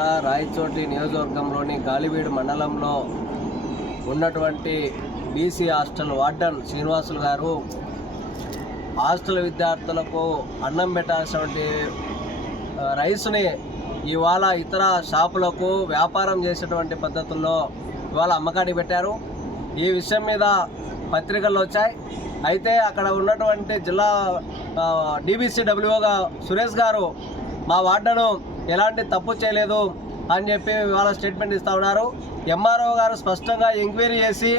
జిల్లా రాయచోటి నియోజకవర్గంలోని గాలివీడు మండలంలో ఉన్నటువంటి బీసీ హాస్టల్ వార్డెన్ శ్రీనివాసులు గారు హాస్టల్ విద్యార్థులకు అన్నం పెట్టాల్సినటువంటి రైస్ని ఇవాళ ఇతర షాపులకు వ్యాపారం చేసేటువంటి పద్ధతుల్లో ఇవాళ అమ్మకానికి పెట్టారు. ఈ విషయం మీద పత్రికల్లో వచ్చాయి. అయితే అక్కడ ఉన్నటువంటి జిల్లా DBCWOగా సురేష్ గారు మా వార్డను ఎలాంటి తప్పు చేయలేదు అని చెప్పి ఇవాళ స్టేట్మెంట్ ఇస్తూ ఉన్నారు. MRO గారు స్పష్టంగా ఎంక్వైరీ చేసి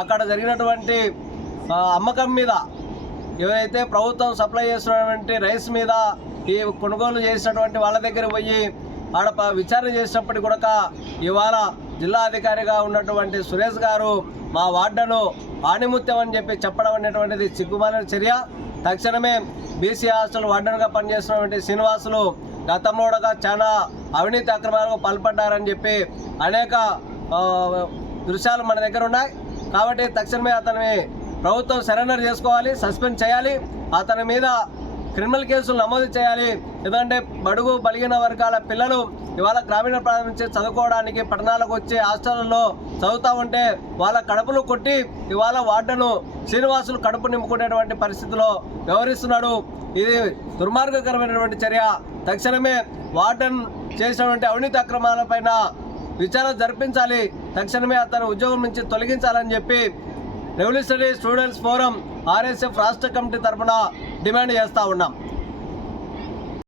అక్కడ జరిగినటువంటి అమ్మకం మీద ఎవరైతే ప్రభుత్వం సప్లై చేస్తున్నటువంటి రైస్ మీద ఈ కొనుగోలు చేసినటువంటి వాళ్ళ దగ్గర పోయి ఆడ విచారణ చేసినప్పటికీ కూడా ఇవాళ జిల్లా అధికారిగా ఉన్నటువంటి సురేష్ గారు మా వార్డను ఆణిముత్యం అని చెప్పి చెప్పడం అనేటువంటిది సిగ్గుమాలిన చర్య. తక్షణమే బీసీ హాస్టల్ వార్డెన్గా పనిచేస్తున్నటువంటి శ్రీనివాసులు గతంలో కూడా చాలా అవినీతి అక్రమాలకు పాల్పడ్డారని చెప్పి అనేక దృశ్యాలు మన దగ్గర ఉన్నాయి. కాబట్టి తక్షణమే అతన్ని ప్రభుత్వం సరెండర్ చేసుకోవాలి, సస్పెండ్ చేయాలి, అతని మీద క్రిమినల్ కేసులు నమోదు చేయాలి. ఎందుకంటే బడుగు బలిగిన వర్గాల పిల్లలు ఇవాళ గ్రామీణ ప్రాంతం నుంచి చదువుకోవడానికి పట్టణాలకు వచ్చి హాస్టల్లో చదువుతూ ఉంటే వాళ్ళ కడుపులు కొట్టి ఇవాళ వార్డను శ్రీనివాసులు కడుపు నింపుకునేటువంటి పరిస్థితిలో వ్యవహరిస్తున్నాడు. ఇది దుర్మార్గకరమైనటువంటి చర్య. తక్షణమే వార్డన్ చేసినటువంటి అవినీతి అక్రమాలపైన విచారణ జరిపించాలి, తక్షణమే అతను ఉద్యోగం నుంచి తొలగించాలని చెప్పి రెవల్యూషనరీ స్టూడెంట్స్ ఫోరం RSF రాష్ట్ర కమిటీ తరఫున డిమాండ్ చేస్తూ ఉన్నాం.